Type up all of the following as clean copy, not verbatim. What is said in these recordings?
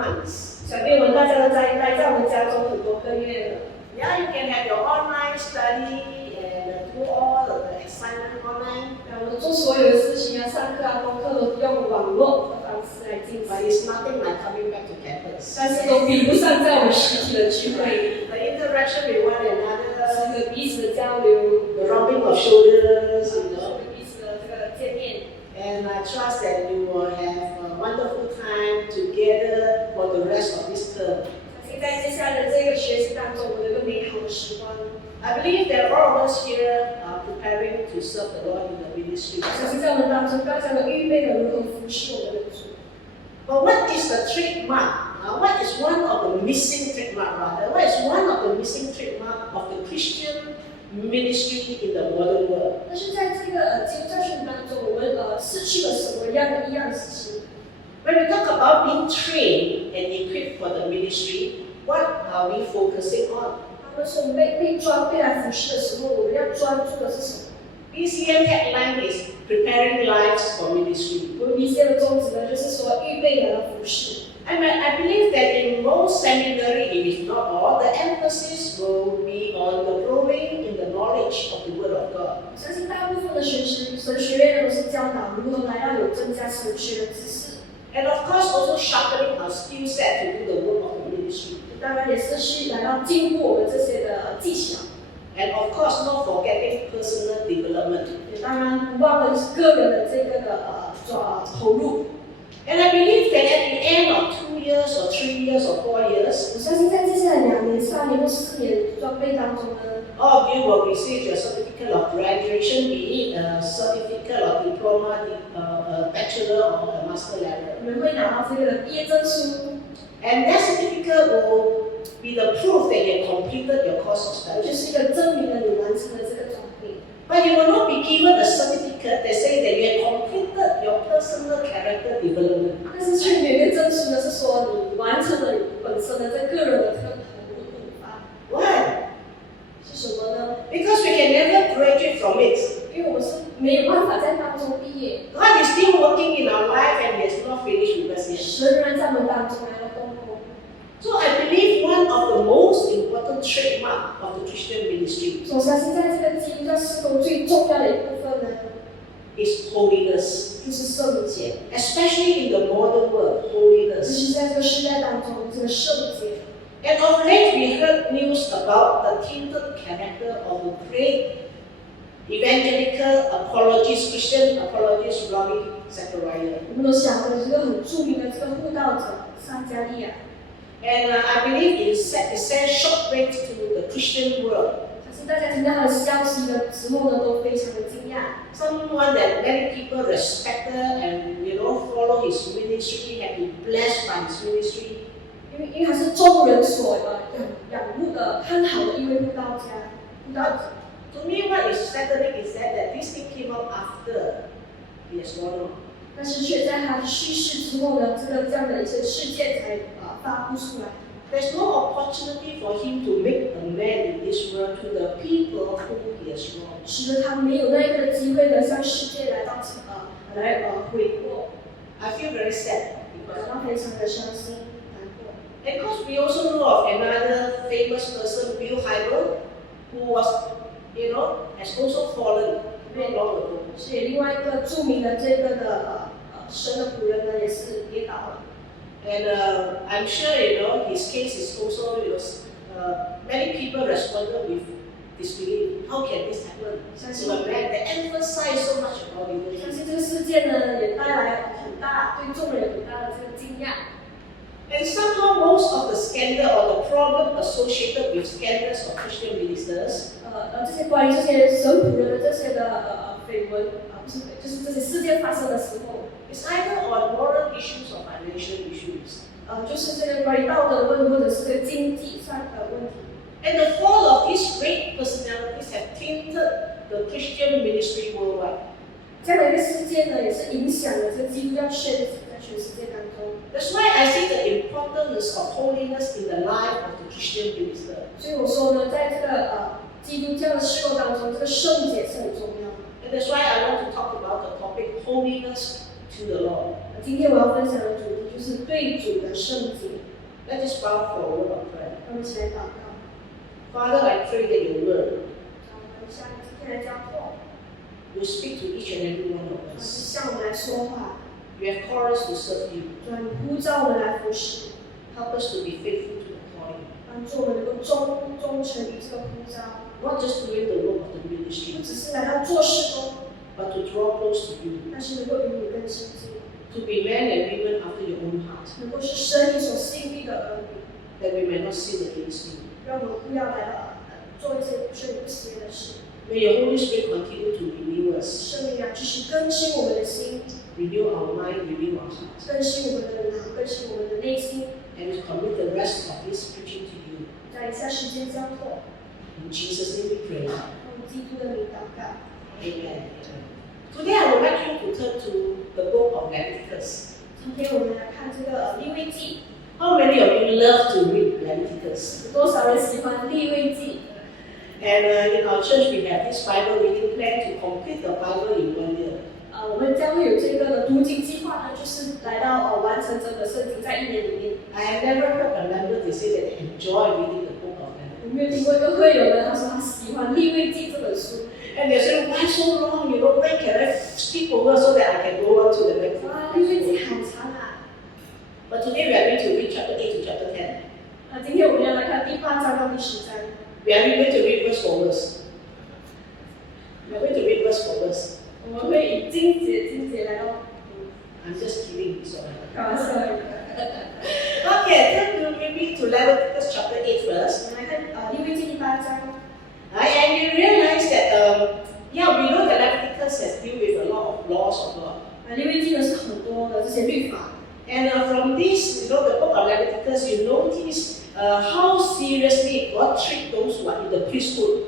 months. 小朋友们大家都待在我们家中很多个月了。Yeah, you can have your online study and do all the assignment online. 我们做所有的事情啊，上课啊、功课都用网络的方式来进 But 行， it's nothing like coming back to campus. 但是都比不上在我们实体的聚会， The interaction with one another, 这个彼此的交流， the rubbing of shoulders, you know. 彼此的这个见面。 And I trust that you will have a wonderful time together for the rest of this term. 相信在接下来的这个学习当中，我们有个美好的时光。 I believe that all of us here are preparing to serve the Lord in the ministry. 相信在我们当中，大家都预备了如何服侍我们的主。 But what is the trademark? What is one of the missing trademark rather? What is one of the missing trademark of the Christian ministry in the modern world? 但是在这个基督教训当中，我们失去了什么样的一样事情？ When we talk about being trained and equipped for the ministry, what are we focusing on? 当说我们被装备来服侍的时候，我们要专注的是什么？ BCM tagline is preparing lives for ministry. 我们 BCM 的宗旨呢，就是说预备人的服侍。 I believe that in most seminary, if it's not all, the emphasis will be on the growing in the knowledge of the Word of God. 相信大部分的神学院都是教导如何来到有增加神学的知识， And of course, also sharpening our skill set to do the work of the ministry. 当然也是去来到进步我们这些的技巧。 And of course, not forgetting personal development. 也当然不忘了个人的这个投入。 And I believe that at the end of 2 years or 3 years or 4 years, 我相信在接下来2年、3年或4年装备当中呢， all of you will receive your certificate of graduation, be it a certificate of diploma, a bachelor or a master level. 你们会拿到这个毕业证书， And that certificate will be the proof that you have completed your course of 就 study. 是一个证明了你完成了这个装备。 But you will not be given a certificate that says that you have completed your personal character development. 但是却有一个证书呢，是说你完成了你本身的这个人的这个投入引发 Why? 是什么呢？ Because we can never graduate from it. 因为我们是没有办法在当中毕业， God is still working in our life and He has not finished with us yet. 神仍然在我们当中来了动工。 So I believe one of the most important trademark of the Christian ministry 我相信在这个基督教事工最重要的一部分呢， is holiness, 就是圣洁， especially in the modern world, 尤 holiness. 其在这个时代当中，这个圣洁。 And of late we heard news about the tainted character of a great evangelical apologist, Christian apologist, Ravi Zachariah. 我们都想过这个很著名的这个布道者撒加利亚， And I believe it sent shockwave to the Christian world. 相信大家听到他的消息的时候呢，都非常的惊讶。 Someone that many people respected and follow his ministry, have been blessed by his ministry. 因为他是众人所仰慕的、看好的一位布道家。 To me, what is saddening is that this thing came out after he has gone on. 但是却在他去世之后呢，这样的一些事件才发布出来。 There's no opportunity for him to make amends in this world to the people whom he has wronged. 使得他没有那个机会呢，向世界来悔过， I feel very sad 感 because 到非常的伤心难过。 of course we also know of another famous person, Bill Hybels, who was, has also fallen not long ago. 是另外一个著名的这个神的仆人呢，也是跌倒了。 And I'm sure, his case is also, many people responded with disbelief. How can this happen? So a man that emphasized so much about 相 religion. 信这个事件呢，也带来很大对众人有很大的这个惊讶。 And somehow most of the scandal or the problem associated with scandals of Christian ministers 这些关于这些神仆人的这些的绯闻不是，就是这些事件发生的时候， is either on moral issues or financial issues. 就是这个关于道德问题或者是这个经济上的问题。 And the fall of these great personalities have tainted the Christian ministry worldwide. 这样的一个事件呢，也是影响了这个基督教宣讲在全世界当中。 That's why I see the importance of holiness in the life of the Christian minister. 所以我说呢，在这个基督教的事工当中，这个圣洁是很重要的。 And that's why I want to talk about the topic holiness to the Lord. 今天我要分享的主题就是对主的圣洁。 Let us bow for a word of prayer. 让我们一起来祷告。 Father, I pray that your word 让我们向你今天来交托， will speak to each and every one of 是 us. 向我们来说话。 You have called us to serve you. 主啊，你呼召我们来服侍， Help us to be faithful to the calling. 帮助我们能够忠诚于这个呼召， Not just doing the work of the 不 ministry, 只是来到做事工， but to draw close to you. 但是能够与你更亲近， To be men and women after your own heart. 能够是神你所心意的儿女， That we may not sin against you. 让我们不要来做一些不顺不邪的事。 May your Holy Spirit continue to renew us. 圣灵啊，继续更新我们的心， Renew our mind, renew our heart. 更新我们的脑，更新我们的内心。 And we commit the rest of this preaching to you. 在以下时间交托， In Jesus' name we pray. 用基督的名祷告。 Amen. Today I would like you to turn to the book of Leviticus. 今天我们来看这个利未记， How many of you love to read Leviticus? 有多少人喜欢利未记？ And in our church we have this Bible reading plan to complete the Bible in 1 year. 我们将会有这个的读经计划呢，就是来到完成整个圣经在1年里面。 I have never heard a member to say that they enjoy reading the book of Leviticus. 有没有听过一个会友呢？他说他喜欢利未记这本书。 And they say, why so long? You know, when can I skip over so that I can go on to the next 哇，利未 one? 记好长啊！ But today we are going to read chapter 8 to chapter 10. 今天我们要来看第8章到第10章。 We are going to read verse for verse. We are going to read verse for verse. 我们会以经节来到。 I'm just kidding. Sorry. 开玩笑的。 Okay, then we'll read to Leviticus chapter 8 first. 我们来看利未记第8章。 And you realize that, we know that Leviticus has dealt with a lot of laws of God. 利未记呢是很多的这些律法。 And from this, the book of Leviticus, you notice how seriously God treats those who are in the priesthood.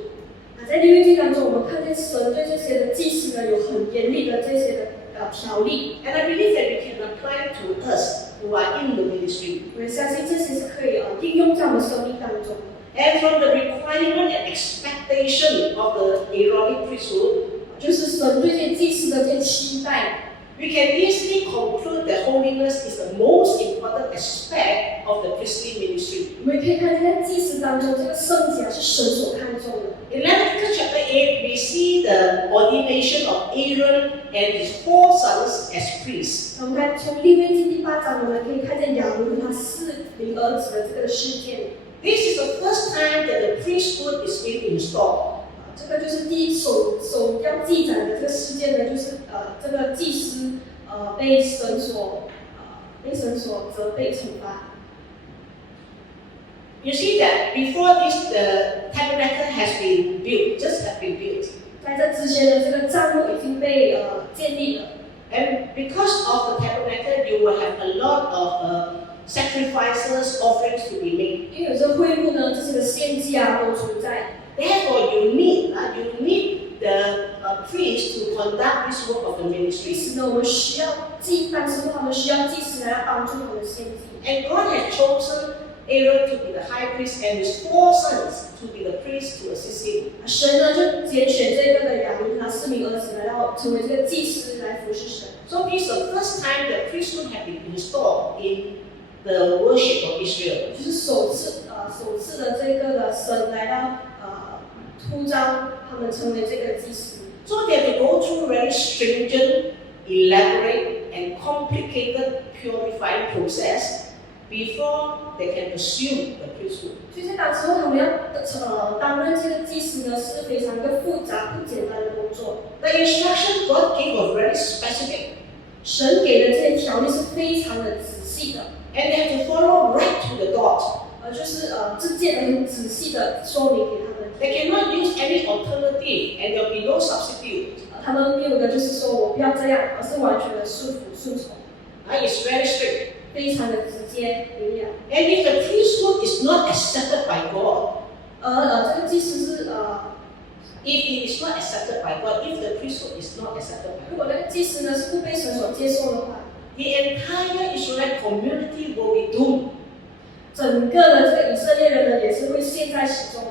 在利未记当中，我们看见神对这些的祭司呢有很严厉的这些的条例。 And I believe that we can apply it to us who are in the ministry. 我相信这些是可以应用在我们生命当中的。 And from the requirement and expectation of the Aaronic priesthood, 就是神对这些祭司的这些期待。 we can easily conclude that holiness is the most important aspect of the priestly ministry. 我们可以看见在祭司当中，这个圣洁是神所看重的。 In Leviticus chapter 8, we see the ordination of Aaron and his 4 sons as priests. 我们看从利未记第8章，我们可以看见亚伦和他4名儿子的这个事件。 This is the first time that the priesthood is being installed. 这个就是第一首要记载的这个事件呢，就是这个祭司被神所责备惩罚。 You see that before this, the tabernacle has been built, just have been built. 在这之前呢，这个帐幕已经被建立了。 And because of the tabernacle, you will have a lot of sacrifices, offerings to be made. 因为有这个会幕呢，这些的献祭都存在。 Therefore, you need the priest to conduct this work of the 因 ministry. 此呢，我们需要当时他们需要祭司来帮助他们献祭。 And God has chosen Aaron to be the high priest and his 4 sons to be the priests to assist him. 神呢就拣选这个的亚伦他4名儿子来到成为这个祭司来服侍神。 So this is the first time the priesthood had been installed in the worship of Israel. 就是首次的这个的神来到呼召他们成为这个祭司。 So they have to go through very stringent, elaborate, and complicated purifying process before they can assume the priesthood. 所以在当时候他们要担任这个祭司呢，是非常一个复杂不简单的工作。 The instruction God gave was very specific, 神给的这些条例是非常的仔细的， and they have to follow right to the dot. 就是这件很仔细的说明给他们。 They cannot use any alternative, and there will be no substitute. 他们没有的就是说我不要这样，而是完全的顺从， It's very strict. 非常的直接明了。 And if the priesthood is not accepted by God, 而这个祭司是if it is not accepted by God, if the priesthood is not accepted by 如 God, 果那个祭司呢是不被神所接受的话， the entire Israelite community will be doomed 整个的这个以色列人呢也是会陷在其中的，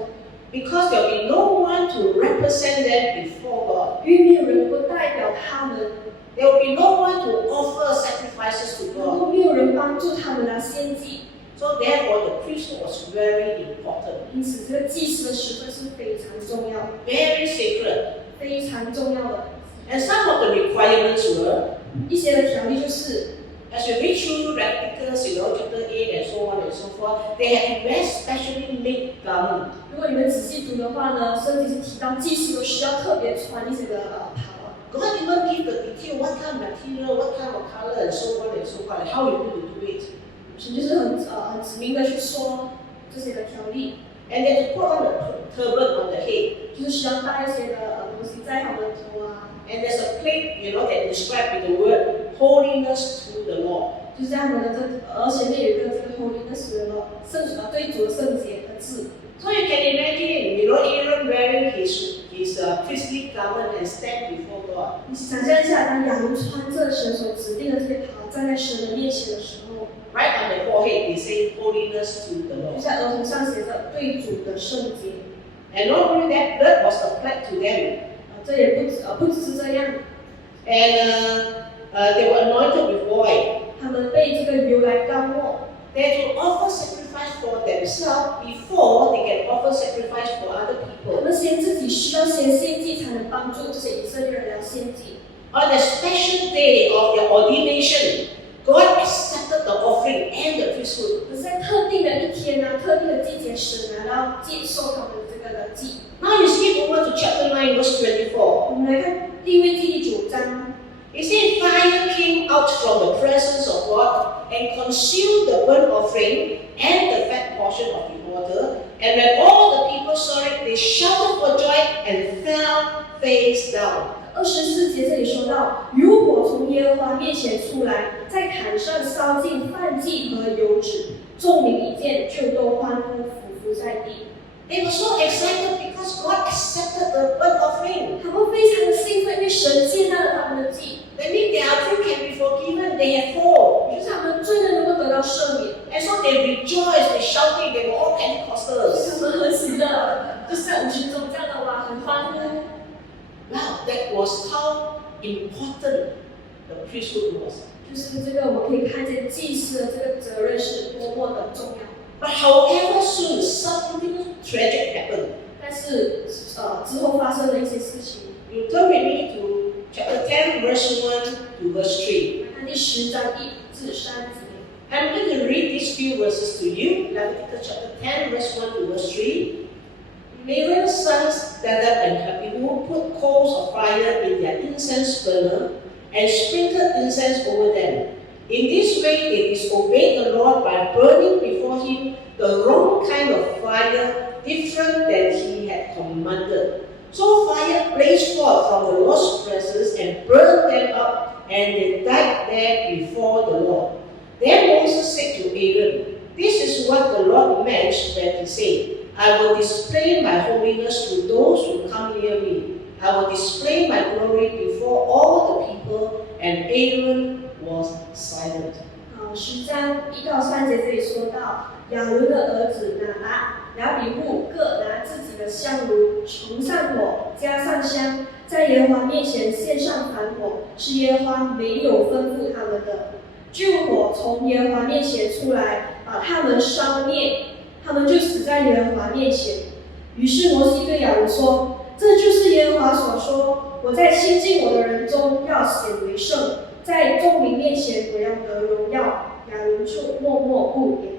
because there will be no one to represent them before God. 因为没有人能够代表他们， There will be no one to offer So therefore, the priesthood was very important, 因此这个祭司的身份是非常重要的， very sacred. 非常重要的。 And some of the requirements were, 一些的条例就是， as you read through Leviticus, chapter 8 and so on and so forth, they had to wear specially made garment. 如果你们仔细读的话呢，圣经是提到祭司都需要特别穿一些的袍。 God even give the detail, what kind of material, what kind of color, and so on and so forth, and how you need to do it. 神就是很指明的去说这些的条例， And then to put on the turban on the head. 就是需要带一些的东西在他们的头啊， And there's a plate, that described with the word holiness to the Lord. 就是在他们的前面有一个这个 holiness 的对主的圣洁的字。 So you can imagine, Aaron wearing his priestly garment and stand before God. 你想象一下，当亚伦穿着神所指定的这些袍站在神的面前的时候， Right on the forehead, they say holiness to the 就 Lord. 在额头上写着对主的圣洁。 And not only that, blood was applied to them. 这也不只是这样， And they were anointed with oil. 他们被这个油来膏抹， They had to offer sacrifice for themselves before they can offer sacrifice for other 他 people. 们自己需要先献祭，才能帮助这些以色列人来献祭。 On the special day of their ordination, God accepted the offering and the priesthood. 可是在特定的一天呢，特定的季节时呢，然后接受他们的这个的祭。 Now you skip over to chapter 9, verse 24. 我们来看利未记第9章， It says, fire came out from the presence of God and consumed the burnt offering and the fat portion of the altar. And when all the people saw it, they shouted for joy and fell face down. 24节这里说到，如火从耶和华面前出来，在坛上烧尽燔祭和油脂，众民一见就都欢呼，俯伏在地。 They were so excited because God accepted the burnt offering. 他们非常的兴奋，因为神接纳了他们的祭， That means their sin can be forgiven, they have hope. 就是他们罪人能够得到赦免， And so they rejoiced, they shouted, they were all 他 Pentecostals. 们很喜乐，就是在50中这样的哇，很欢呼。 Wow, that was how important the priesthood was. 就是这个，我们可以看见祭司的这个责任是多么的重要。 But however soon something tragic happened. 但是之后发生了一些事情。 You turn with me to chapter 10, verse 1 to verse 3. 看第10章1至3节。 I'm going to read these few verses to you. Leviticus chapter 10, verse 1 to verse 3. Aaron's sons Nadab and Abihu put coals of fire in their incense burner and sprinkled incense over them. In this way they disobeyed the Lord by burning before him the wrong kind of fire, different than he had commanded. So fire blazed forth from the Lord's presence and burned them up, and they died there before the Lord. Then Moses said to Aaron, "This is what the Lord meant when he said, I will display my holiness to those who come near me. I will display my glory before all the people." And Aaron was silent. 10章1到3节这里说到，亚伦的儿子亚比户各拿自己的香炉，盛上火，加上香，在耶和华面前献上燔火，是耶和华没有吩咐他们的。救火从耶和华面前出来，把他们烧灭，他们就死在耶和华面前。于是摩西对亚伦说：“这就是耶和华所说，我在亲近我的人中要显为圣，在众民面前我要得荣耀。”亚伦就默默不言。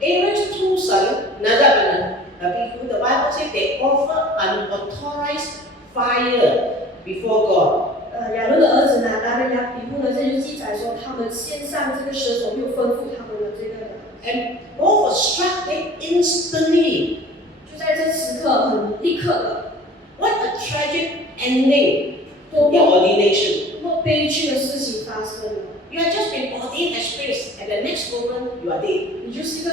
Aaron's two sons, Nadab and Abihu, the Bible says they offer unauthorized fire before God. 亚伦的儿子拿达跟亚比户呢，这就记载说，他们献上这个神所没有吩咐他们的这个， And both were struck dead instantly. 就在这时刻很立刻的， What a tragic ending 多 to their 么 ordination. 多么悲剧的事情发生了。 You have just been ordained as priest, and the next moment you are dead. 你就是一个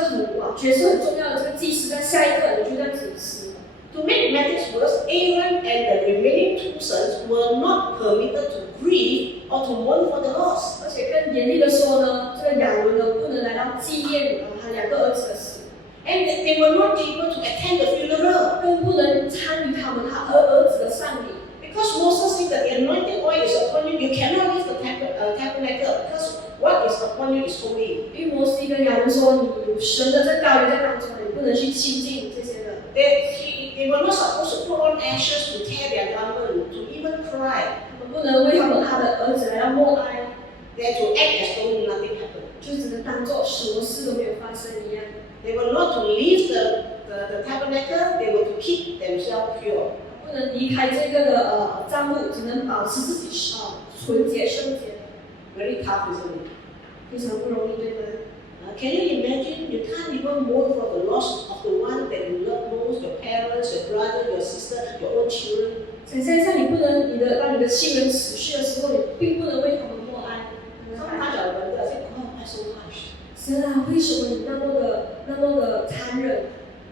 角色很重要的这个祭司，在下一刻你就在指示。 To make matters worse, Aaron and the remaining two sons were not permitted to grieve or to mourn for the loss. 而且更严厉的说呢，这个亚伦呢不能来到纪念他2个儿子的死， And they were not able to attend the funeral. 更不能参与他儿子的丧礼。 Because Moses said that the anointing oil is upon you, you cannot leave the tabernacle. Because what is upon you is holy. 因为摩西跟亚伦说，你有神的这膏油在当中，你不能去亲近这些的。They were not supposed to put on ashes to tear their garment, to even cry. 他们不能为他的儿子来到默哀， They had to act as though nothing happened. 就只能当做什么事都没有发生一样。 They were not to leave the tabernacle, they were to keep themselves pure. 不能离开这个的帐幕，只能保持自己纯洁圣洁， Very tough, isn't it? 非常不容易，对吗？ Can you imagine? You can't even mourn for the loss of the one that you love most, your parents, your brother, your sister, your own children. 想象一下，你不能当你的亲人死去的时候，你并不能为他们默哀。 Sometimes I wonder, I say, God, why so harsh? 神啊，为什么你那么的残忍？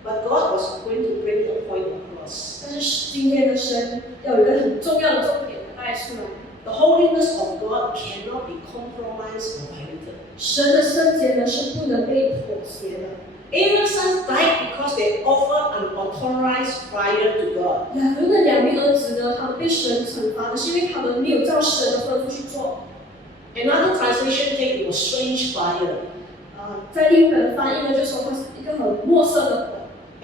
But God was going to bring the point across. 但是今天的神要有一个很重要的重点带出来。 The holiness of God cannot be compromised or violated. 神的圣洁呢是不能被妥协的。 Aaron's sons died because they offered unauthorized fire to God. 亚伦的两名儿子呢，他们被神惩罚的是因为他们没有照神的吩咐去做。 Another translation said it was strange fire. 在另一本翻译呢，就说它是一个很陌生的火。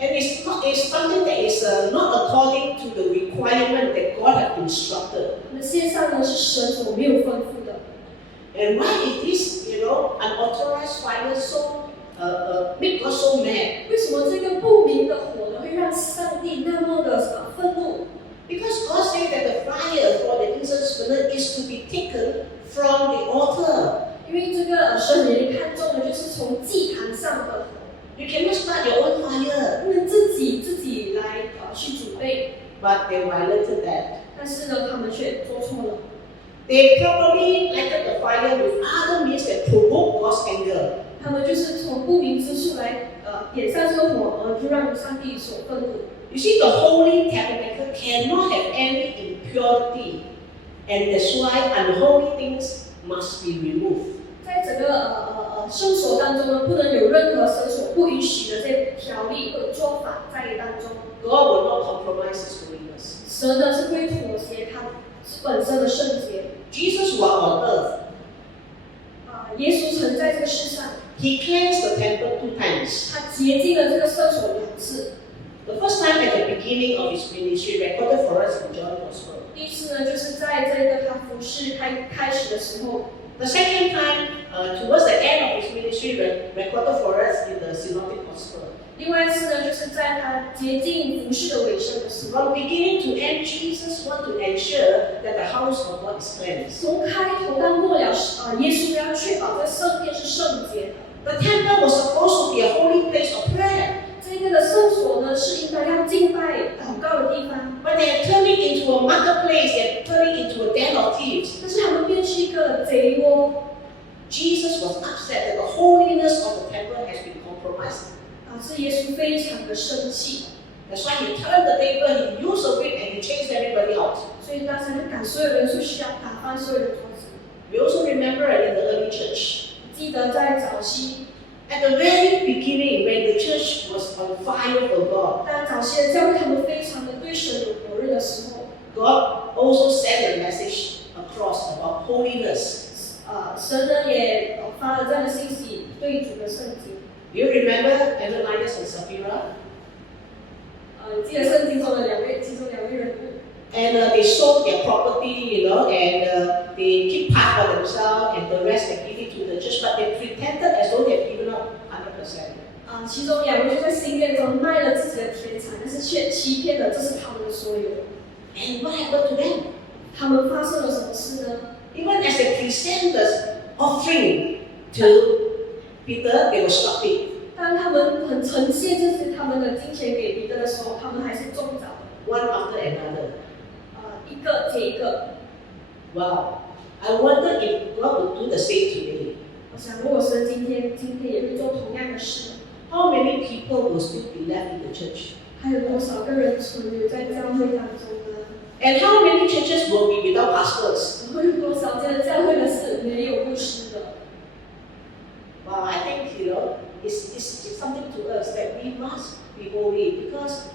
And it's something that is not according to the requirement that God had instructed. 那线上呢是神所没有吩咐的。 And why is this, unauthorized fire so make God so mad? 为什么这个不明的火呢会让上帝那么的愤怒？ Because God said that the fire for the incense burner is to be taken from the altar. 因为这个神很严厉看重的就是从祭坛上的火， You cannot start your own fire. 不能自己来去准备。 But they violated that. 但是呢，他们却做错了。 They probably lighted the fire with other means that provoke God's anger. 他们就是从不明之处来点上这个火，就让上帝所愤怒。 You see, the holy tabernacle cannot have any impurity, and that's why unholy things must be removed. 在整个圣所当中呢，不能有任何神所不允许的这些条例或者做法在当中。 God will not compromise His holiness. 神呢是会妥协他本身的圣洁。 Jesus was on earth. 耶稣曾在这个世上， He cleansed the temple 2 times. 他洁净了这个圣所2次。 The first time at the beginning of His ministry, recorded for us in John's Gospel. 第一次呢，就是在这个他服事开始的时候。 The second time, towards the end of His ministry, recorded for us in the Synoptic Gospel. 另外一次呢，就是在他洁净服事的尾声的时候。 From beginning to end, Jesus wants to ensure that the house of God is cleansed. 从开头到末了，耶稣要确保这圣殿是圣洁的。 The temple was supposed to be a holy place of prayer. 这个的圣所呢，是应该要敬拜、祷告的地方。 But they had turned it into a marketplace, they had turned it into a den of thieves. 但是他们变是一个贼窝。 Jesus was upset that the holiness of the temple has been compromised. 导致耶稣非常的生气。 That's why he turned the table, he used a whip, and he chased everybody out. 所以当时就赶所有人出去，要打翻所有的桌子。 We also remember in the early church. 记得在早期， At the very beginning, when the church was on fire for God, 当早期的教会他们非常的对神有火热的时候， God also sent a message across about holiness. 神呢也发了这样的信息，对主的圣洁。 Do you remember Ananias and Sapphira? 记得圣经中的其中两位人物。 And they sold their property, and they keep part for themselves, and the rest they give it to the church. But they pretended as though they've given up 100%. 其中两位就在心愿中卖了自己的田产，但是却欺骗了这是他们的所有。 And what happened to them? 他们发生了什么事呢？ Even as they present the offering to Peter, they were stopped it. 当他们很呈现这些他们的金钱给彼得的时候，他们还是中招， One after another. 一个接一个。 Wow. I wonder if God would do the same today. 我想，如果神今天也会做同样的事， How many people will still be left in the church? 还有多少个人存留在教会当中呢？ And how many churches will be without pastors? 然后有多少间教会的是没有牧师的？ Wow, I think, it's something to us that we must be holy because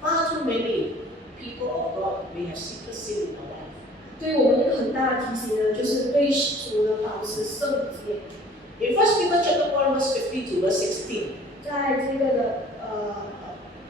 far too many people of God may have secret sin in our life. 对我们一个很大的提醒呢，就是对主呢保持圣洁。In 1 Peter chapter 1, verse 15 to verse 16, 在这个的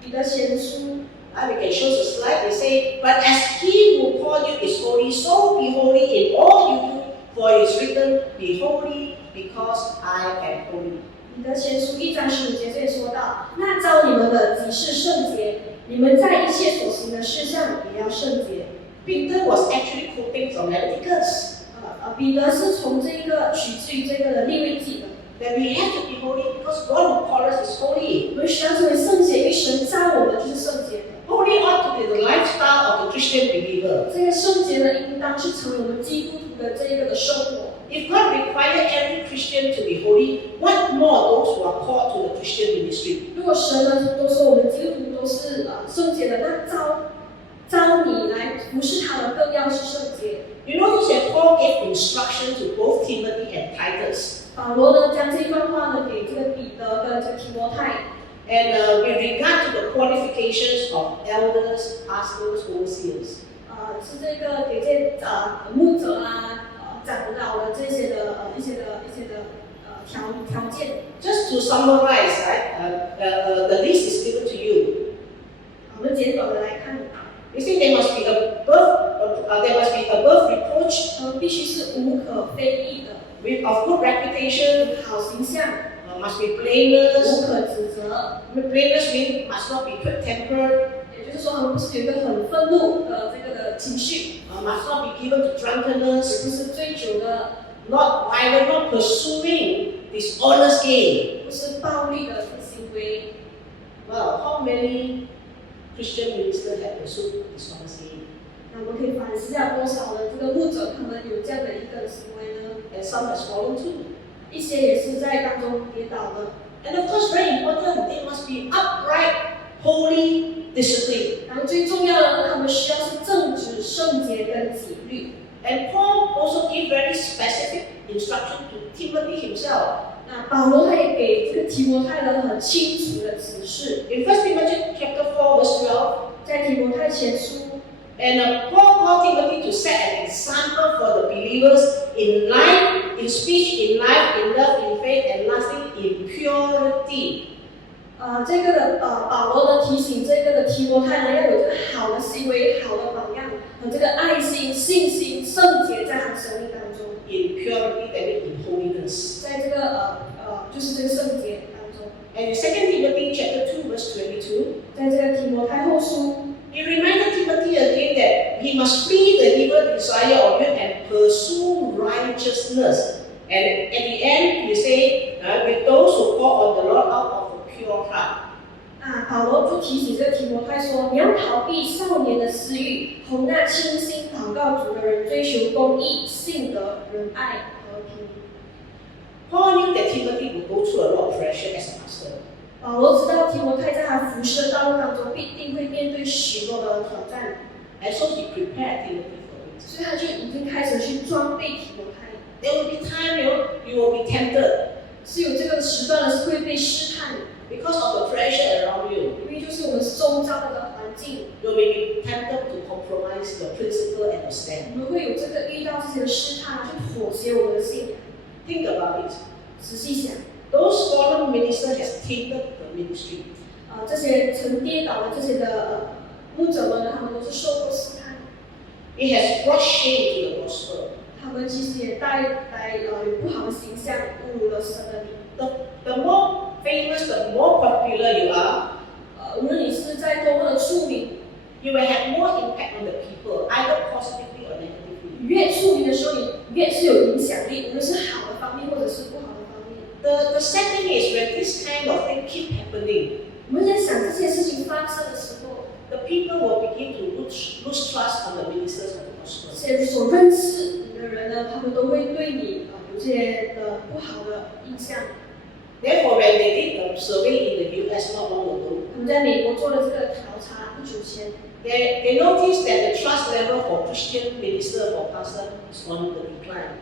彼得前书， we can show the slide. They say, "But as He who called you is holy, so be holy in all you do. For it is written, Be holy, because I am holy." 彼得前书1章15节这里说到：那召你们的即是圣洁，你们在一切所行的事上也要圣洁。 Peter was actually quoting from Leviticus 彼得是从这个取自于这个的利未记的。 that we have to be holy because God who called us is holy. 我们需要成为圣洁，因为神造我们就是圣洁的。 Holy ought to be the lifestyle of the Christian believer. 这个圣洁呢，应当是成为我们基督徒的这一个的生活。 If God required every Christian to be holy, what more those who are called to the Christian ministry? 如果神呢都说我们基督徒都是圣洁的，那招你来服侍他的，更要是圣洁。 You notice that Paul gave instruction to both Timothy and Titus. 保罗呢将这段话呢给这个彼得跟这个提摩太。 And with regard to the qualifications of elders, pastors, overseers. 是这个给这牧者长老的这些的一些的条件。 Just to summarize, right? The list is given to you. 我们简短的来看。 You see, they must be above reproach. 必须是无可非议的。 With of good reputation. 好形象。 Must be blameless. 无可指责。 Blameless means must not be quick-tempered. 也就是说，他们不是有一个很愤怒的这个的情绪。Must not be given to drunkenness. 不是醉酒的。 Not violent, not pursuing dishonest gain. 不是暴力的行为。 Well, how many Christian ministers have pursued dishonest gain? 那我们可以反思一下，多少的这个牧者他们有这样的一个行为呢？ And some has fallen too. 一些也是在当中跌倒的。 And of course, very important, they must be upright, holy, disciplined. 然后最重要的，他们需要是正直、圣洁跟纪律。 And Paul also gave very specific instruction to Timothy himself. 那保罗他也给这个提摩太呢很清楚的指示。 In 1 Timothy chapter 4, verse 12, 在提摩太前书。 And Paul called Timothy to set an example for the believers in life, in speech, in life, in love, in faith, and lastly, in purity. 这个的保罗呢提醒这个的提摩太呢要有这个好的行为、好的榜样和这个爱心、信心、圣洁在他生命当中。In purity, that means in holiness. 在这个就是这个圣洁当中。And in 2 Timothy chapter 2, verse 22, 在这个提摩太后书。 He reminded Timothy again that he must flee the evil desire of youth and pursue righteousness. And at the end, he said, with those who call on the Lord out of a pure heart. 保罗就提醒这个提摩太说，你要逃避少年的私欲，同那清心祷告主的人追求公义、信德、仁爱、和平。Paul knew that Timothy would go through a lot of pressure as a pastor. 保罗知道提摩太在他服侍的道路当中必定会面对许多的挑战， And so he prepared Timothy for it. 所以他就已经开始去装备提摩太。 There will be time, you will be tempted 是有这个时段的，是会被试探， because of the pressure around you. 因为就是我们周遭的环境， You may be tempted to compromise your principle and your stand. 我们会有这个遇到这些的试探，去妥协我们的信仰。 Think about it. 仔细想， Those fallen ministers has tainted the ministry. 这些曾跌倒的这些的牧者们呢，他们都是受过试探， It has brought shame to the gospel. 他们其实也带来有不好的形象，侮辱了神的名。 The more famous, the more popular you are, 无论你是在多么的出名， you will have more impact on the people, either positively or negatively. 你越出名的时候，你越是有影响力，无论是好的方面或者是不好的方面。 The sad thing is when this kind of thing keep happening, 我们在想这些事情发生的时候， the people will begin to lose trust on the ministers of the gospel. 这些所认识你的人呢，他们都会对你有这些的不好的印象。 Therefore, when they did a survey in the US not long ago, 我们在美国做了这个调查，不久前， they noticed that the trust level for Christian minister or pastor is on the decline.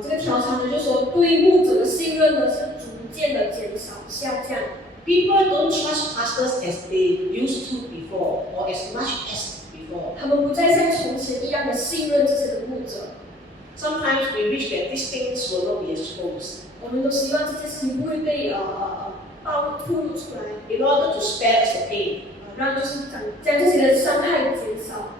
这个调查呢就说对牧者的信任呢是逐渐的减少下降。 People don't trust pastors as they used to before, or as much as before. 他们不再像从前一样的信任这些的牧者。Sometimes we wish that these things will not be exposed 我们都希望这些事情不会被暴露出来， in order to spare us the pain. 让就是将这些的伤害减少。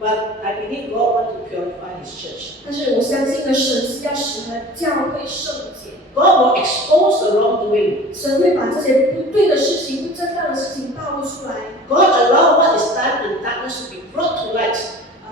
But I believe God wants to purify His church. 但是我相信呢，神是要使他的教会圣洁， God will expose the wrongdoing. 神会把这些不对的事情、不正当的事情暴露出来。 God allow what is done in darkness to be brought to light,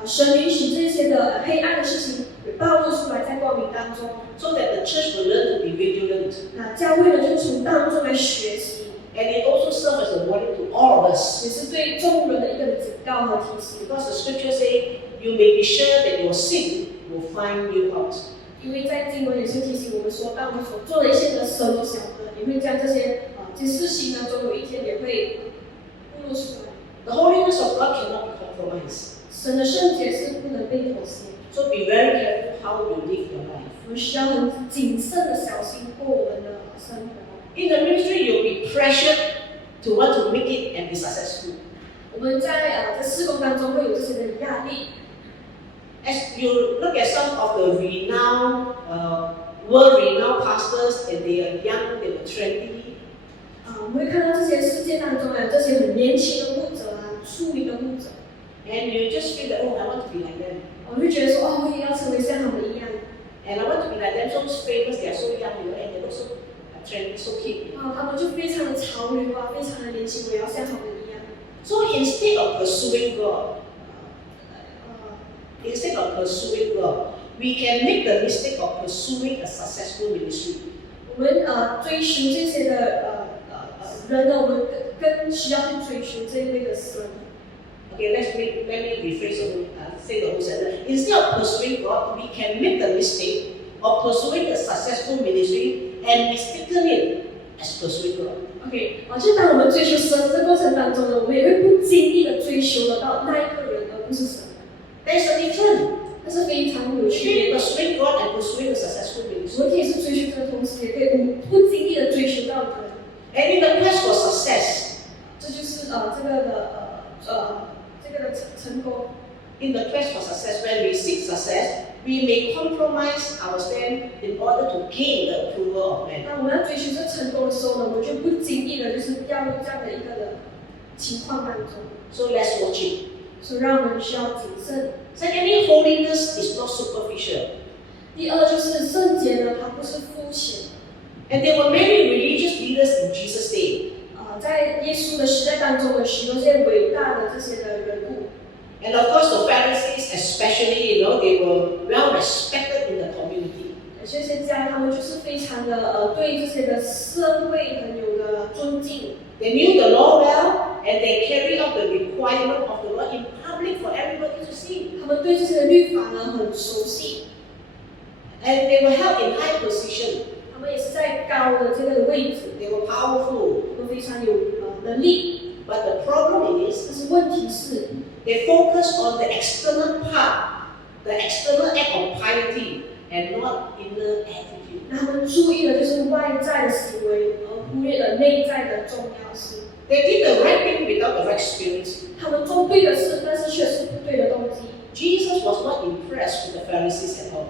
神允许这些的黑暗的事情暴露出来，在光明当中。 so that the church will learn to be vigilant. 那教会呢，就从当中来学习， And it also serves as a warning to all of us. 也是对众人的一个警告和提醒。 Because the scripture say, you may be sure that your sin will find you out. 因为在经文也是提醒我们说，当我们所做的一切的神都晓得，也会将这些事情呢，总有一天也会暴露出来。 The holiness of God cannot be compromised. 神的圣洁是不能被妥协， So be very careful how you live your life. 我们需要很谨慎的小心过我们的生活。 In the ministry, you'll be pressured to want to make it and be successful. 我们在施工当中会有这些的压力。 As you look at some of the renowned, world-renowned pastors, and they are young, they were trendy. 我们会看到这些世界当中这些很年轻的牧者出名的牧者， And you just feel that, oh, I want to be like them. 我就觉得说，我也要成为像他们一样。 And I want to be like them, so famous, they are so young, and they look so trendy, so cute. 他们就非常的潮流非常的年轻，我也要像他们一样。 So instead of pursuing God, we can make the mistake of pursuing a successful ministry. 我们追求这些的人呢，我们更需要去追求这一类的神。 Okay, let me rephrase say the whole sentence. Instead of pursuing God, we can make the mistake of pursuing a successful ministry and mistaken it as pursuing God. OK，就当我们追求神的过程当中呢，我们也会不经意的追求得到那一个人，而不是神。 There's a difference 那是非常有区 between 别的。 pursuing God and pursuing a successful 我 ministry. 们可以是追求这个同时，也可以不经意的追求到的。 And in the quest for success, 这就是这个的成功。 in the quest for success, when we seek success, we may compromise our stand in order to gain the approval of man. 当我们要追求这成功的时候呢，我们就不经意的就是掉入这样的一个的情况当中， So let's watch it. 所以让我们需要谨慎。 Secondly, holiness is not superficial. 第二就是圣洁呢，它不是肤浅。 And there were many religious leaders in Jesus' day. 在耶稣的时代当中，有许多这些伟大的这些的人物。 And of course, the Pharisees, especially, they were well respected in the community. 这些家他们就是非常的对这些的社会很有的尊敬。 They knew the law well, and they carried out the requirement of the law in public for everybody to see. 他们对这些的律法呢很熟悉， And they were held in high position. 他们也是在高的这个位置， They were powerful. 他们非常有能力。 But the problem is, 但是问题是， they focus on the external part, the external act of piety, and not inner attitude. 他们注意的就是外在的行为，而忽略了内在的重要性。 They did the right thing without the right spirit. 他们做对的事，但是却是不对的动机。 Jesus was not impressed with the Pharisees at all.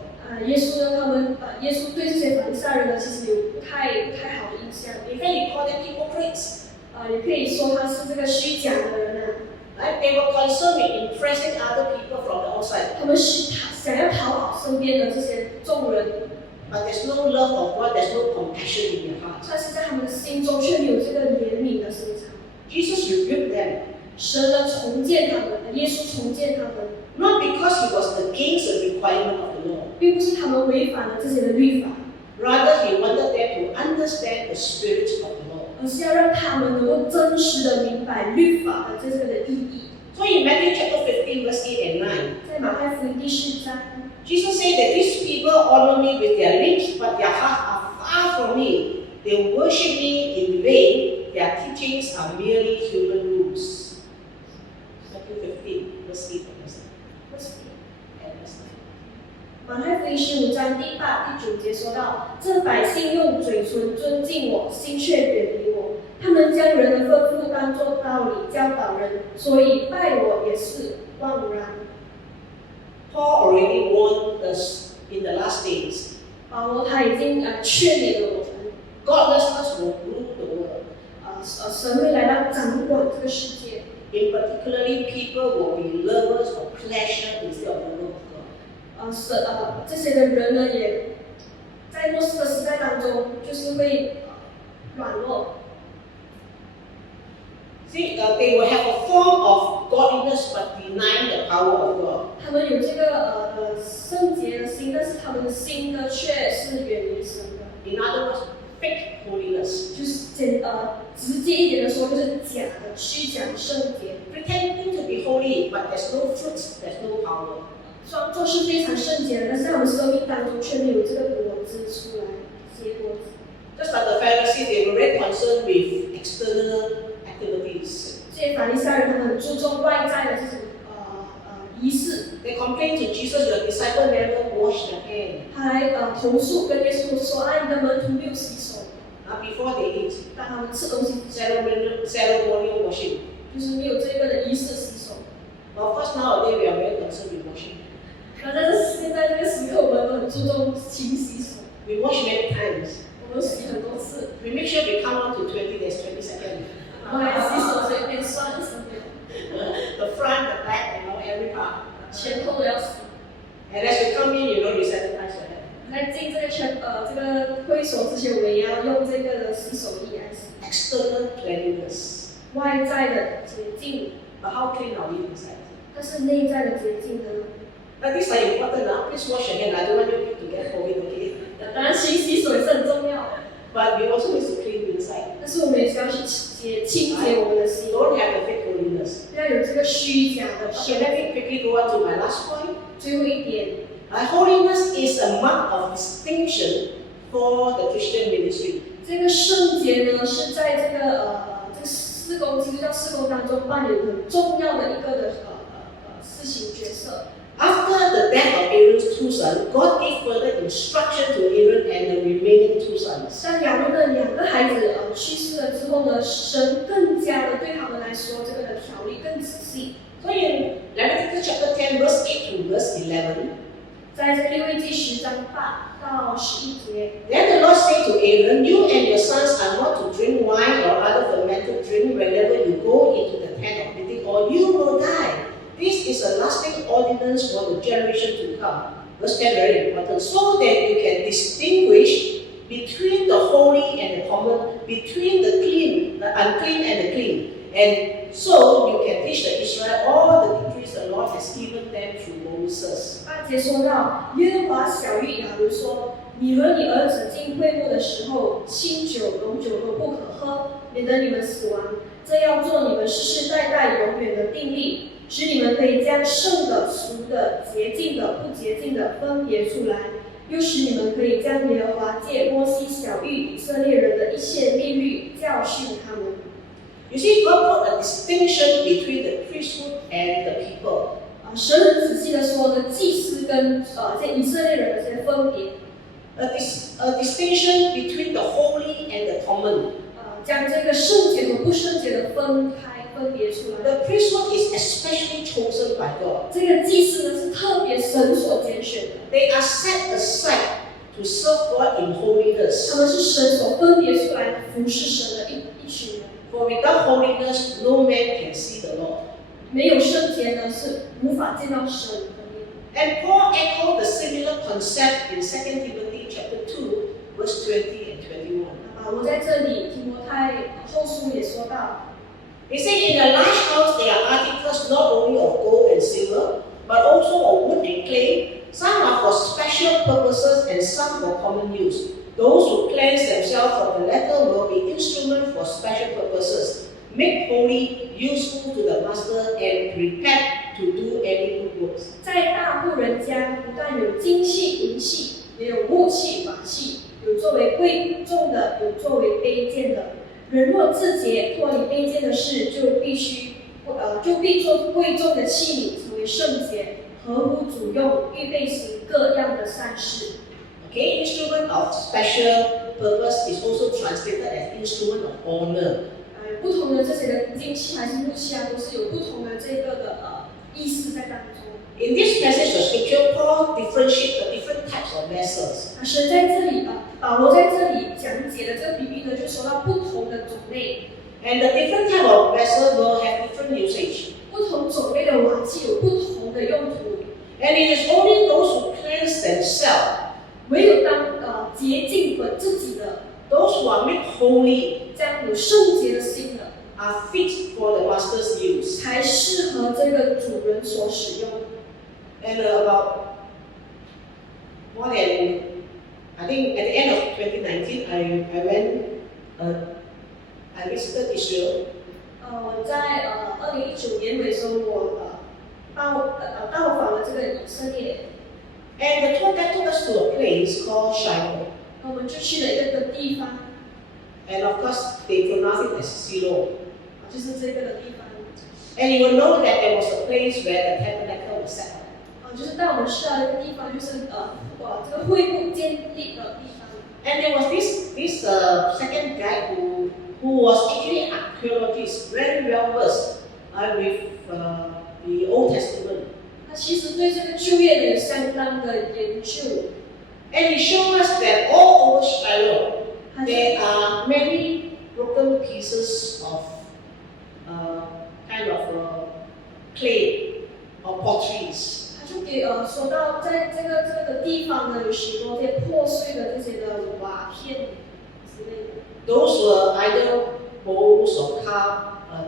耶稣呢，耶稣对这些法利赛人呢，其实有不太好的印象。 In fact, he called them hypocrites. 也可以说他是这个虚假的人啊。 Right? They were concerned with impressing other people from the outside. 他们是想要讨好身边的这些众人， But there's no love of God, there's no compassion in their heart. 但是在他们的心中却没有这个怜悯的心肠。 Jesus rebuked them, 神呢重建他们，耶稣重建他们， not because he was against the requirement of the law. 并不是他们违反了这些的律法， Rather, he wanted them to understand the spirit of the law. 而是要让他们能够真实的明白律法的这个的意义。 So in Matthew chapter 15, verse 8 and 9, 在马太福音第10章， Jesus said that these people honor me with their lips, but their hearts are far from me. They worship me in vain. Their teachings are merely human rules. Matthew 15, verse 8 and verse 9. 马太福音15章第8、第9节说到：这百姓用嘴唇尊敬我，心却远离我。他们将人的吩咐当作道理教导人，所以拜我也是枉然。Paul already warned us in the last days. 保罗他已经劝勉了我们， Godlessness will rule the world. 神会来到掌管这个世界。 In particularly, people will be lovers of pleasure instead of the love of God. 这些的人呢，也在末世的时代当中，就是会软弱。 See, they will have a form of godliness but denying the power of God. 他们有这个圣洁的心，但是他们的心呢，却是远离神的。 In other words, fake holiness. 就是直接一点的说，就是假的、虚假的圣洁， Pretending to be holy, but there's no fruits, there's no power. 装作是非常圣洁的，但是在我们生命当中却没有这个果子出来结果子。 Just like the Pharisees, they were very concerned with external activities. 这些法利赛人他们很注重外在的这种仪式， They complained to Jesus, your disciples never wash their hands 他来投诉跟耶稣说：“啊，你的门徒没有洗手。” before they eat. 当他们吃东西之前， Ceremonial washing. 就是没有这个的仪式洗手。 But of course, nowadays we are very concerned with washing. 但是现在这个时刻，我们都很注重勤洗手， We wash many times. 我们洗很多次， We make sure we count on to 20, there's 20 seconds. 然后还洗手随便算什么， The front, the back, every part. 前后都要洗。 And as you come in, you sanitize your hand. 在进这个会所之前，我们也要用这个的洗手液来洗。 External cleanliness. 外在的洁净， But how clean are we inside? 但是内在的洁净呢？ But these are important now. Please wash your hand. I don't want you to get COVID, okay? 当然，勤洗手也是很重要， But we also need to clean inside. 但是我们也是要去清洁我们的心， Don't have the fake holiness. 不要有这个虚假的。 Okay, let me quickly go on to my last point. 最后一点， Holiness is a mark of distinction for the Christian ministry. 这个圣洁呢是在这个事工基督教事工当中扮演很重要的一个的事情角色。 After the death of Aaron's two sons, God gave further instruction to Aaron and the remaining two sons. 当亚伦的2个孩子去世了之后呢，神更加的对他们来说，这个的条例更仔细。 So in Leviticus chapter 10, verse 8 to verse 11, 在这个利未记10章8到11节， then the Lord said to Aaron, you and your sons are not to drink wine or other fermented drink whenever you go into the tent of meeting, or you will die. This is a lasting ordinance for the generation to come. Verse 10 very important. So that you can distinguish between the holy and the common, between the clean, the unclean and the clean. And so you can teach the Israel all the decrees the Lord has given them through Moses. 8节说到，耶和华晓谕亚伦说：“你和你儿子进会幕的时候，清酒、浓酒都不可喝，免得你们死亡。这要做你们世世代代永远的定例，使你们可以将圣的、俗的、洁净的、不洁净的分别出来，又使你们可以将耶和华借摩西晓谕以色列人的一切律例教训他们。” You see, God put a distinction between the priesthood and the people. 神很仔细的说呢，祭司跟这以色列人的这些分别， A distinction between the holy and the common. 将这个圣洁和不圣洁的分别出来。 The priesthood is especially chosen by God. 这个祭司呢是特别神所拣选的， They are set aside to serve God in holiness. 他们是神所分别出来服侍神的一群人。 For without holiness, no man can see the Lord. 没有圣洁呢，是无法见到神的面。 And Paul echoed the similar concept in 2 Timothy chapter 2, verse 20 and 21. 保罗在这里提摩太后书也说到， He said, in a large house there are articles not only of gold and silver, but also of wood and clay. Some are for special purposes and some for common use. Those who cleanse themselves from the latter will be instruments for special purposes, make holy, useful to the master, and prepared to do any good works. 在大户人家，不但有金器、银器，也有木器、法器，有作为贵重的，有作为卑贱的。人若自洁，脱离卑贱的事，就必做贵重的器皿，成为圣洁，合乎主用，预备行各样的善事。 Okay, instrument of special purpose is also translated as instrument of honor. 不同的这些的金器还是木器啊，都是有不同的这个的意思在当中。 In this passage of scripture, Paul differentiates the different different types of vessels. 神在这里保罗在这里讲解的这个比喻呢，就说到不同的种类， And the different type of vessel will have different usage. 不同种类的瓦器有不同的用途。 And it is only those who cleanse themselves, 唯有当洁净了自己的， those who are made holy, 这样有圣洁的心的， are fit for the master's use. 才适合这个主人所使用。 And about more than, I think at the end of 2019, I went, I visited Israel. 我在2019年尾的时候，我到访了这个以色列， And the tour guide took us to a place called Shiloh. 我们就去了一个地方， And of course, they pronounce it as Silo. 就是这个的地方。 And you will know that there was a place where the tabernacle was set up. 就是带我们去到一个地方，就是这个会幕建立的地方。 And there was this second guy who was actually an archaeologist, very well versed with the Old Testament. 他其实对这个旧约的有相当的研究。 And he showed us that all over Shiloh there are many broken pieces of kind of clay or potteries. 他就给说到，在这个地方呢，有许多这些破碎的这些的瓦片之类的。 Those were either bowls or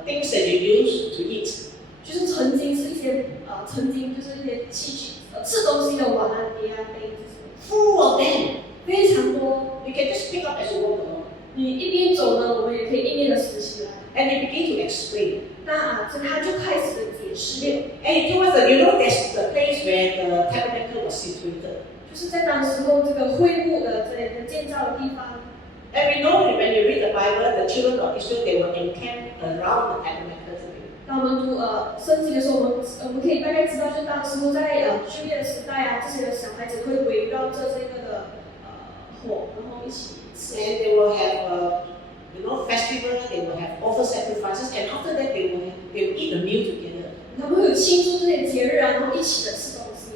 things that you use to eat. 就是曾经是一些曾经就是一些器具吃东西的碗啊、碟啊、杯子， Full of them. 非常多。 You can just pick up as you walk along. 你一边走呢，我们也可以一边的拾起来。 And he began to explain. 那他就开始的解释， And he told us that you know that's the place where the tabernacle was situated. 就是在当时候这个会幕的这个建造的地方。 And we know that when you read the Bible, the children of Israel they were encamped around the tabernacle. 当我们读圣经的时候，我们可以大概知道，就当时候在旧约的时代啊，这些的小孩子会围绕着这个的火，然后一起吃。 And they will have festival. They will have offer sacrifices, and after that they will eat the meal together. 他们会有庆祝这些节日啊，然后一起的吃东西。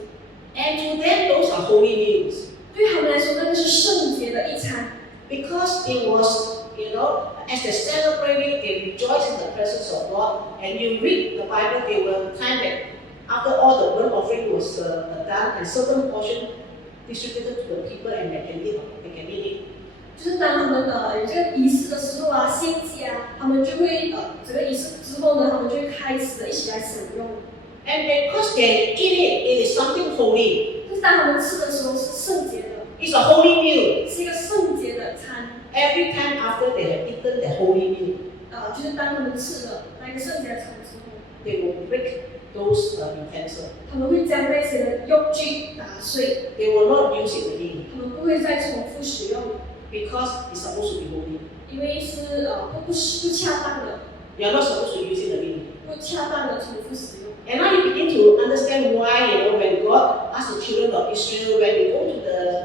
And to them, those are holy meals 对他们来说，那个是圣洁的一餐， because it was, as they celebrated, they rejoiced in the presence of God. And you read the Bible, they will time that after all the burnt offering was done, and certain portion distributed to the people, and they can eat it. 就是当他们有这个仪式的时候啊，献祭啊，他们就会这个仪式之后呢，他们就会开始的一起来享用。 And because they eat it, it is something holy. 就是当他们吃的时候是圣洁的， It's a holy meal. 是一个圣洁的餐。 Every time after they have eaten that holy meal, 就是当他们吃了那个圣洁的餐之后， they will break those utensils. 他们会将那些的用具打碎， They will not use it again 他们不会再重复使用， because it's supposed to be holy. 因为是不恰当的， You are not supposed to use it again. 不恰当的重复使用。 And now you begin to understand why, when God asked the children of Israel, when you go to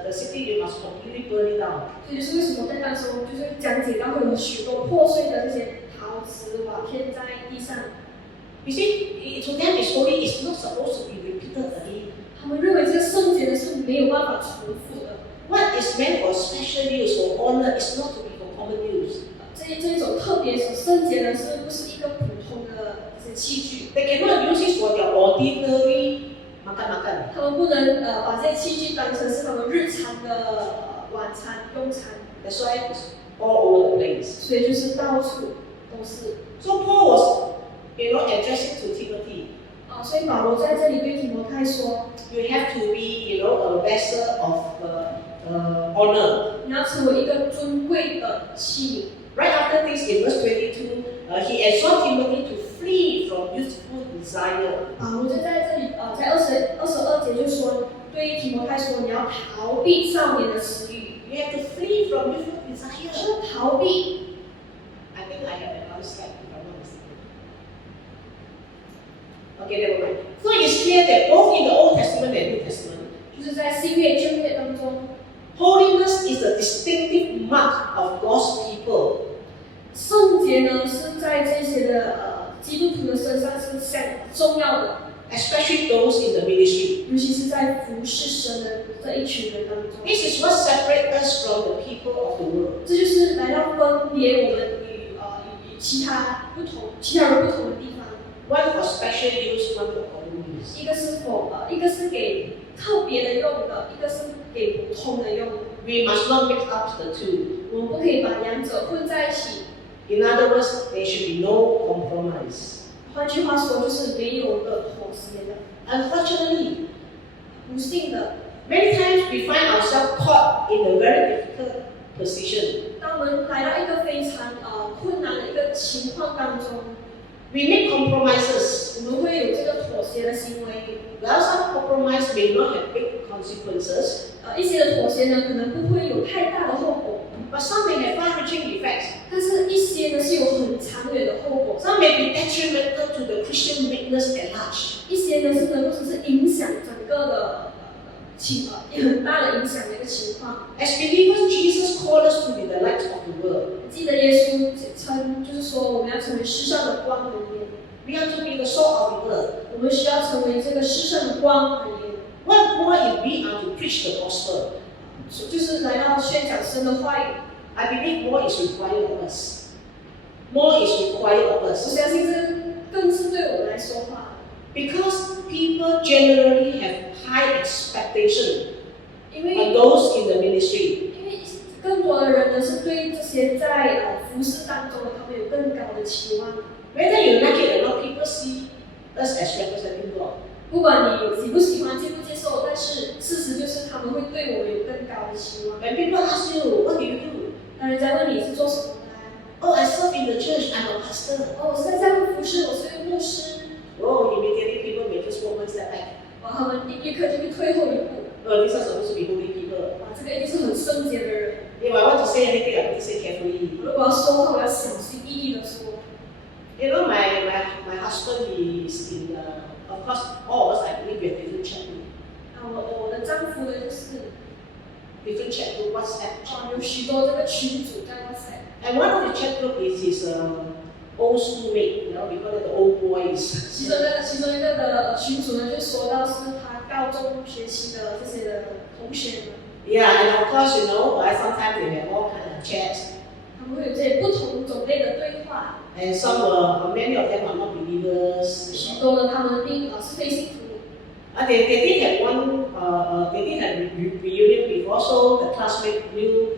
the city, you must completely burn it down. 这就是为什么在当时我们就是讲解到会有许多破碎的这些陶瓷瓦片在地上。 You see, to them it's holy, it's not supposed to be repeated again. 他们认为这个圣洁的是没有办法重复的。 What is meant for special use or honor is not to be for common use. 这种特别所圣洁的是不是一个普通的这些器具？ They cannot use it for their ordinary makan. 他们不能把这些器具当成是他们日常的晚餐用餐， That's why it's all over the place. 所以就是到处都是。 So Paul was, addressing to Timothy. 所以保罗在这里对提摩太说， You have to be, a vessel of honor. 你要成为一个尊贵的器 Right after this, in verse 22, he exhorted Timothy to flee from youthful desire. 保罗就在这里在22节就说，对提摩太说，你要逃避少年的私欲， You have to flee from youthful desire. 要逃避。 I think I have another slide if I'm not mistaken. Okay, never mind. So it's clear that both in the Old Testament and New Testament, 就是在新约旧约当中， holiness is a distinctive mark of God's people. 圣洁呢是在这些的基督徒的身上是重要的。especially those in the ministry. 尤其是在服侍神的这一群人当中。This is what separates us from the people of the world. 这就是来到分别我们与其他人不同的地方。One for special use, one for common use. 一个是给特别的用的，一个是给普通的用的。We must not mix up the two. 我们不可以把两者混在一起。In other words, there should be no compromise. 换句话说，就是没有的妥协的。Unfortunately, 不幸的， many times we find ourselves caught in a very difficult position. 当我们来到一个非常困难的一个情况当中， We make compromises. 我们会有这个妥协的行为。Well, some compromise may not have big consequences, 一些的妥协呢，可能不会有太大的后果， but some may have far-reaching effects. 但是一些呢是有很长远的后果。 Some may be detrimental to the Christian witness at large. 一些呢是能够只是影响整个的很大的影响的一个情况。 As believers, Jesus called us to be the light of the world. 记得耶稣称，就是说我们要成为世上的光和盐， We are to be the salt of the earth. 我们需要成为这个世上的光和盐。 What more if we are to preach the gospel? 就是来到宣讲神的话语。 I believe more is required of us. More is required of 我 us. 相信这更是对我们来说话， Because people generally have high expectation 因为 on those in the ministry. 更多的人呢是对这些在服事当中的他们有更高的期望。 Whether you like it or not, people see us as representing God. 不管你喜不喜欢、接不接受，但是事实就是他们会对我有更高的期望。 When people ask you, what do you do? 当人家问你是做什么的， Oh, I serve in the church. I'm a pastor. 我是在教会服侍，我是一个牧师。 Oh, immediately people may just walk one step back. 他们立刻就会退后一步。 Oh, these are supposed to be holy people. 这个一定是很圣洁的人。 If I want to say anything, I have to say carefully. 如果要说话，我要小心翼翼的说。 You know, my husband is in, of course, all of us, I believe, we have different chat group. 我的丈夫呢，就是 Different chat group, WhatsApp chat. 有许多这个群组在WhatsApp。 And one of the chat group is his old schoolmate, you know, we call it the old boys. 其中一个的群组呢，就说到是他高中学习的这些的同学们。 Yeah, and of course, you know, sometimes they have all kind of chats. 他们会有这些不同种类的对话。 And many of them are not believers. 许多的他们是非信徒。 They did have they did have reunion before, so the classmate knew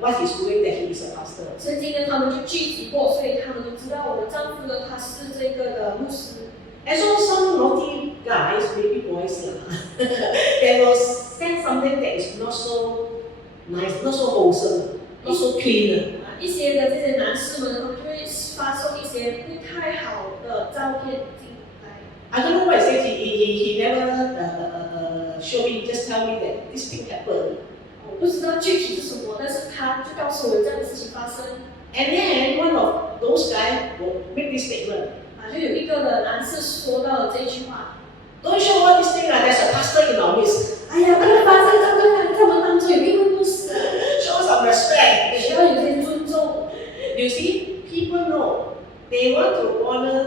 what he's doing, that he is a pastor. 曾经呢，他们就聚集过，所以他们都知道我的丈夫呢，他是这个的牧师。 And so some naughty guys, maybe boys, they will send something that is not so nice, not so wholesome, not so clean. 一些的这些男士们，他们就会发送一些不太好的照片进来。 I don't know what it says. He never showed me. Just tell me that this thing happened. 我不知道具体是什么，但是他就告诉我有这样的事情发生。 And then one of those guys will make this statement. 就有一个的男士说到了这句话。 Don't show all this thing like there's a pastor in our midst. 哎呀，不要发生在他们当中有一位牧师。 Show some respect. 需要有些尊重。 You see, people know they want to honor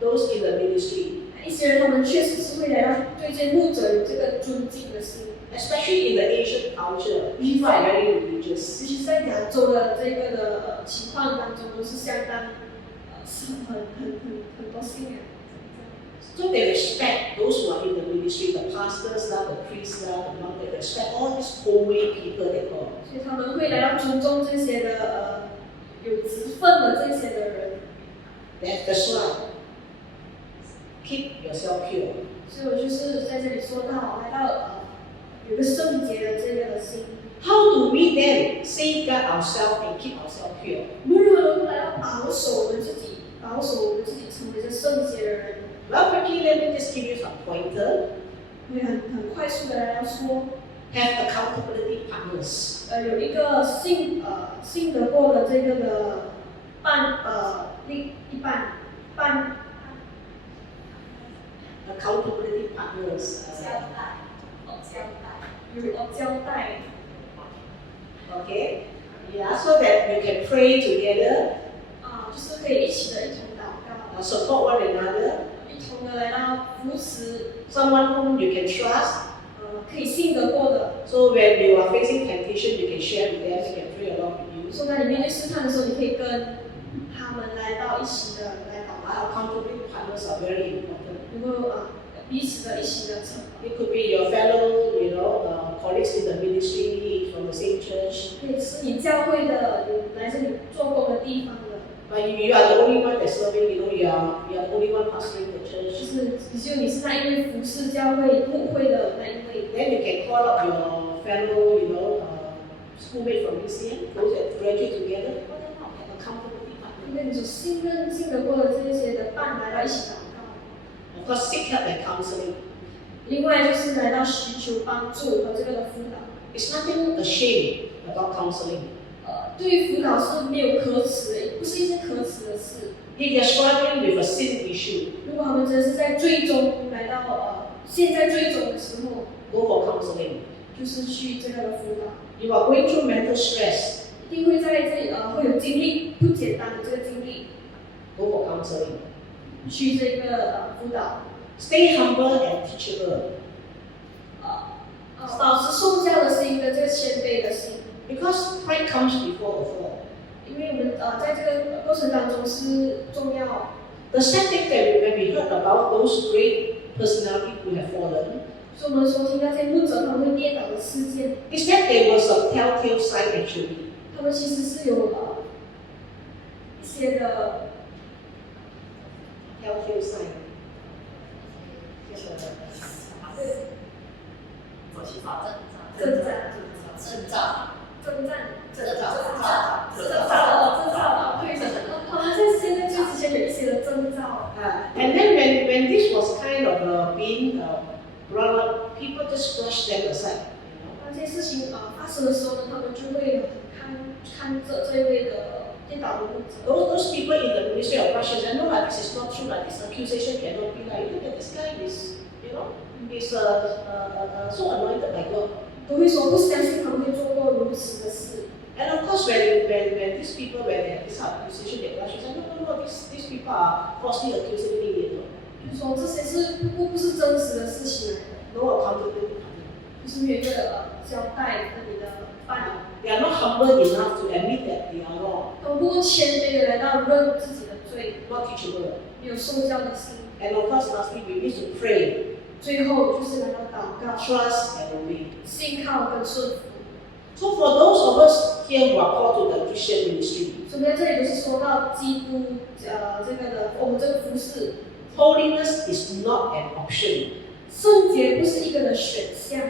those in the ministry. 一些人他们确实是会来到对这牧者有这个尊敬的心。 Especially in the Asian culture, people are very religious. 尤其是在亚洲的这个的情况当中，都是相当是很多信仰。 So they respect those who are in the ministry, the pastors, the priests, the monks. They respect all these holy people they call. 所以他们会来到尊重这些的有职分的这些的人。 That's why keep yourself pure. 所以我就是在这里说到，来到有个圣洁的这个的心。 How do we then safeguard ourselves and keep ourselves pure? 我们如何能够来到保守我们自己成为这圣洁的人？ Well, quickly, let me just give you some pointer. 会很快速的来说， Have accountability partners. 有一个信得过的这个的一半 Accountability partners. 交代。 Okay? Yeah, so that you can pray together, 就是可以一起的一同祷告， support one another, 一同从而来到扶持 someone whom you can trust. 可以信得过的。So when you are facing temptation, you can share with them, you can pray along with you. 说在你面对试探的时候，你可以跟他们来到一起的来祷告。Accountability partners are very important. 能够彼此的一起的成。It could be your fellow, colleagues in the ministry from the same church. 可以是你教会的，有来这里做工的地方的。But if you are the only one that's serving, you are the only one pastoring the 就 church. 是只有你是那一位服侍教会牧会的那一位。Then you can call up your fellow, schoolmate from UCM, those that graduate together. Call them out, have accountability partner. 因为你所信得过的这些的伴来到一起祷告。Of course, seek help and counseling. 另外就是来到寻求帮助和这个的辅导。It's nothing ashamed about counseling. 对于辅导是没有可耻的，不是一件可耻的事。If you're struggling with a sin issue, 如果他们真的是在最终来到现在最终的时候， go for counseling. 就是去这个的辅导。You are going through mental stress, 一定会在会有经历不简单的这个经历， go for counseling. 去这个辅导。Stay humble and teachable. 保持受教的心跟这个谦卑的心， Because pride comes before a fall. 因为我们在这个过程当中是重要。The sad thing that when we heard about those great personalities who have fallen, 所以我们所听到这些牧者他们会跌倒的事件， is that there was a telltale sign actually. 他们其实是有一些的 Telltale sign. 征战，好像在现在最之前有一些的征兆。And then when this was kind of being brought up, people just brushed them aside. 当这些事情发生的时候呢，他们就会看着这一位的跌倒的牧者。Those people in the ministry of Russia said, no, this is not true, this accusation cannot be like, look at this guy, he's so anointed by God. 都会说不相信他们会做过如此的事。And of course, when these people, when they have this accusation, they Russia said, no, these people are falsely accusing me. 就说这些不是真实的事情来的。No accountability. 就是没有一个交代跟你的伴侣。They are not humble enough to admit that they are wrong. 他们不够谦卑的来到认自己的罪， Not teachable. 没有受教的心。 And of course, lastly, we need to pray, 最后就是来到祷告、 trust, and obey. 信靠跟顺服。So for those of us here who are called to the Christian ministry, 所以在这里都是说到基督这个的我们这个服饰， holiness is not an option. 圣洁不是一个的选项。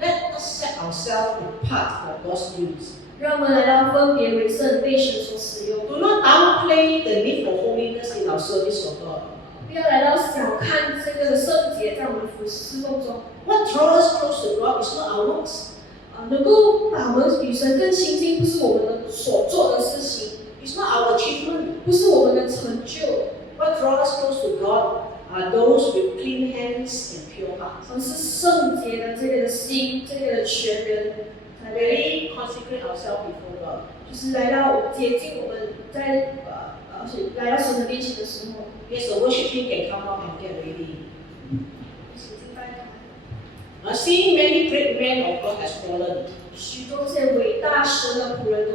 Let us set ourselves apart for God's use. 让我们来到分别为圣，被神所使用。 Do not downplay the need for holiness in our service of God. 不要来到小看这个的圣洁，在我们的服侍奉中。 What draws us close to God is not our works. 能够把我们与神更亲近，不是我们的所做的事情， It's not our achievement. 不是我们的成就， What draws us close to God are those with clean hands and pure hearts. 而是圣洁的这个的心，这个的全人，才 Really consecrate ourselves before God. 就是来到接近我们在来到神的面前的时候， Yes, the worship team can come up and get ready. 一起敬拜他。 Seeing many great men of God has fallen, 许多这些伟大神的仆人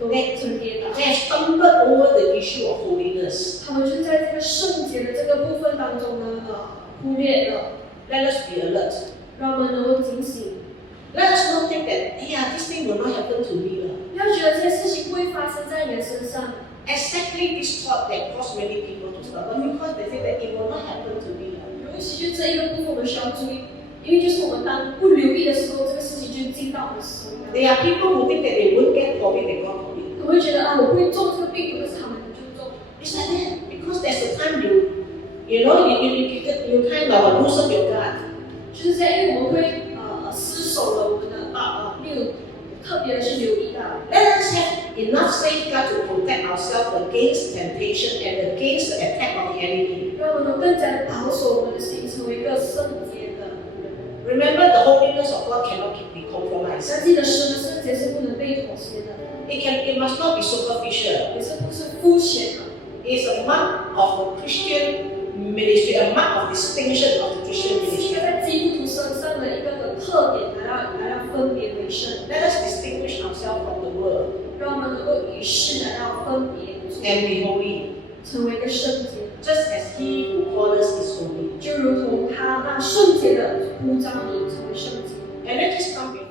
都曾跌倒， they have stumbled over the issue of holiness. 他们就在这个圣洁的这个部分当中呢，忽略了， Let us be alert. 让我们能够警醒。 Let us not think that, this thing will not happen to me. 不要觉得这些事情不会发生在你的身上。 Exactly this thought that caused many people to stumble because they say that it will not happen to me. 尤其就这一个部分，我们需要注意，因为就是我们当不留意的时候，这个事情就进到我们的手里。 There are people who think that they won't get COVID, they got COVID. 他们会觉得我不会中这个病毒，但是他们就中。 It's like that because there's a time you kind of loosen your guard. 就是这样，因为我们会失守了我们的没有特别的去留意到。 Let us have enough safeguard to protect ourselves against temptation and against the attack of the enemy. 让我们更加的保守我们的心，成为一个圣洁的人。 Remember, the holiness of God cannot be compromised. 要记得神的圣洁是不能被妥协的， It must not be superficial. 也是不是肤浅的。 It is a mark of a Christian ministry, a mark of distinction of the Christian 是一 ministry. 个在基督徒身上的一个的特点，来到分别为圣， Let us distinguish ourselves from the world 让我们能够与世来到分别不同， and be holy, 成为一个圣洁， just as He who called us is holy. 就如同他那圣洁的呼召你成为圣洁。 And let us come before